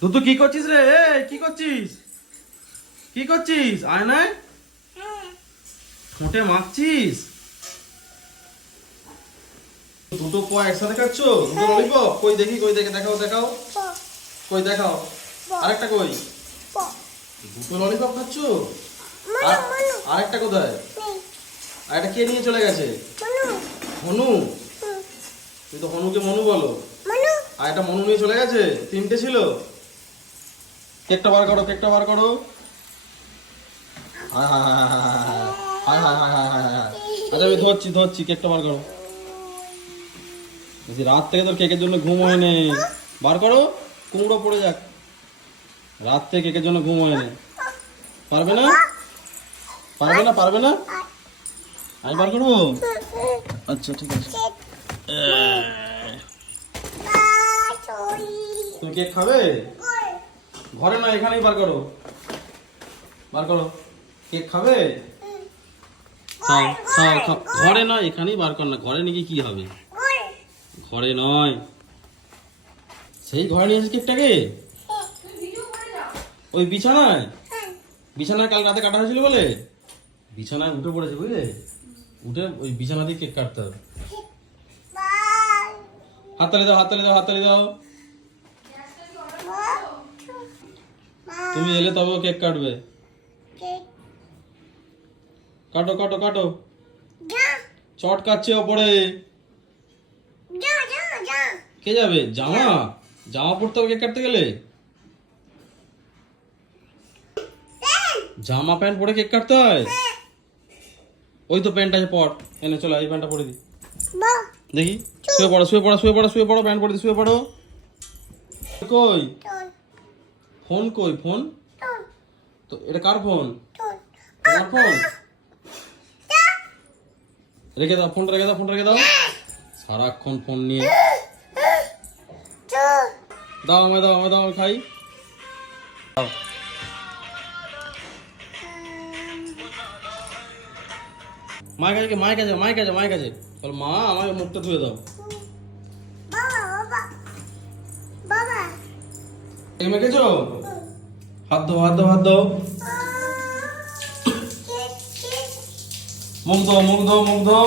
দুধু কি করছিস রে? এই কি করছিস? কি করছিস? আয় নাই ঠোঁটে মাখছিস? দুটো পা একসাথে খাচ্ছ? দুটো ললিপপ? কই দেখি, কই দেখে দেখাও, দেখাও, কই দেখাও। আরেকটা কই? দুটো ললিপপ খাচ্ছ? আরেকটা কোথায়? আরেকটা কে নিয়ে চলে গেছে? হনু? তুই তো হনুকে মনু বলো। আর একটা মনু নিয়ে চলে গেছে। তিনটে ছিল। কেকটা বার করো, কেকটা বার করো। হায় হায় হায় হায় হায় হায় হায় হায় হায়। আচ্ছা আমি ধরছি, ধরছি, কেকটা বার করো। বলছি, রাত থেকে তোর কেকের জন্য ঘুম হয়নি। বার করো, কুমড়ো পড়ে যাক। রাত থেকে কেকের জন্য ঘুম হয়নি। পারবে না? পারবে না? পারবে না? আমি বার করবো? আচ্ছা ঠিক আছে। তুমি কেক খাবে? ঘরে না, এখানেই বার করো। বার করো। কেক খাবে? খাও খাও খাও। ঘরে নয়, এখানেই বার কর না। ঘরে নাকি কি হবে? ঘরে নয়, সেই ঘরে নিয়ে এসে কেকটাকে ওই বিছানায়। বিছানায় কাল রাতে কাটা হয়েছিল বলে বিছানায় উঠে পড়েছে, বুঝলে? উঠে ওই বিছানা দিয়ে কেক কাটতে হবে। হাততালি দাও, হাততালি দাও, হাততালি দাও। তুমি এলে তবে কেক কাটবে। কাটো কাটো কাটো। চট কাটছে ওপরে। কে যাবে? জামা? জামা পরতে হবে কেক কাটতে গেলে? জামা প্যান্ট পরে কেক কাটতে হয়? ওই তো প্যান্ট আছে, পর। এনে চলো, এই প্যান্টটা পরে দি দেখি। শুয়ে পড়ো, শুয়ে পড়ো, শুয়ে পড়ো, শুয়ে পড়ো, প্যান্ট পরে দি, শুয়ে পড়ো। কই ফোন? কই ফোন? তো এটা কার ফোন? তোমার ফোন? রেখে দাও ফোনটা, রেখে দাও, ফোনটা রেখে দাও। সারাক্ষণ ফোন নিয়ে। দাও আমায়, দাও আমায়, দাও, আমি খাই। দাও। মায়ের কাছে, মায়ের কাছে, মায়ের কাছে, মায়ের কাছে বল, মা আমাকে মুখটা ধুয়ে দাও। মেখেছো? হাত দাও, হাত দাও, হাত দাও। মুখ দাও, মুখ দাও, মুখ দাও।